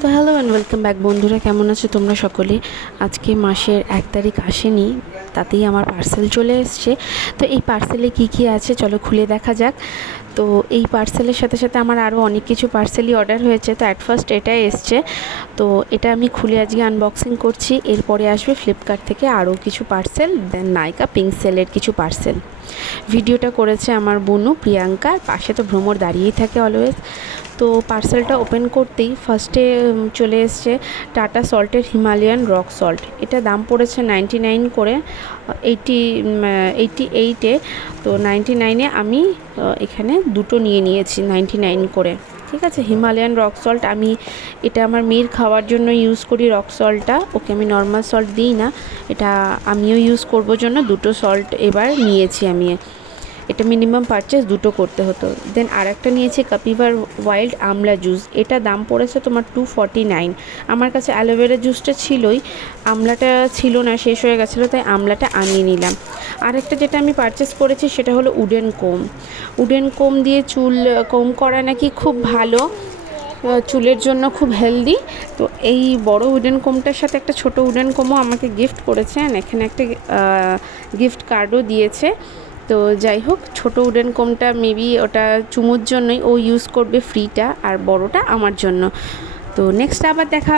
তো hello and welcome back বন্ধুরা, কেমন আছো তোমরা সকলে? আজকে মাসের 1 তারিখ আসেনি, তাতেই আমার পার্সেল চলে এসছে। তো এই পার্সেলে কি আছে চলো খুলে দেখা যাক। তো এই পার্সেলের সাথে সাথে আমার আরও অনেক কিছু পার্সেলই অর্ডার হয়েছে। তো অ্যাট ফার্স্ট এটাই এসছে, তো এটা আমি খুলে আজকে আনবক্সিং করছি। এরপরে আসবে ফ্লিপকার্ট থেকে আরও কিছু পার্সেল, দেন নাইকা পিঙ্ক সেলের কিছু পার্সেল। ভিডিওটা করেছে আমার বোনু প্রিয়াঙ্কা, পাশে তো ভ্রমর দাঁড়িয়েই থাকে অলওয়েজ। তো পার্সেলটা ওপেন করতেই ফার্স্টে চলে এসছে টাটা সল্টের হিমালয়ান রক সল্ট। এটা দাম পড়েছে 99 করে, 88-এ। তো 99-এ আমি এখানে দুটো নিয়েছি 99 করে। ঠিক আছে, হিমালয়ান রক সল্ট। আমি এটা আমার মেয়ের খাওয়ার জন্য ইউজ করি রক সল্টটা, ওকে আমি নর্মাল সল্ট দিই না, এটা আমিও ইউজ করবো জন্য দুটো সল্ট এবার নিয়েছি আমি। এটা মিনিমাম পারচেস দুটো করতে হতো। দেন আর একটা নিয়েছি কাপিভার ওয়াইল্ড আমলা জুস। এটা দাম পড়েছে তোমার 249। আমার কাছে অ্যালোভেরা জুসটা ছিলই, আমলাটা ছিল না, শেষ হয়ে গেছিলো, তাই আমলাটা আনিয়ে নিলাম। আরেকটা যেটা আমি পারচেস করেছি সেটা হলো উডেন কোম দিয়ে চুল কোম করা নাকি খুব ভালো, চুলের জন্য খুব হেলদি। তো এই বড় উডেন কোমটার সাথে একটা ছোট উডেন কোমও আমাকে গিফট করেছে, আর এখানে একটা গিফট কার্ডও দিয়েছে। তো যাই হোক, ছোটো উডেন কোমটা মেবি ওটা চুমুর জন্যই ও ইউজ করবে ফ্রিটা, আর বড়টা আমার জন্য। তো নেক্সট আবার দেখা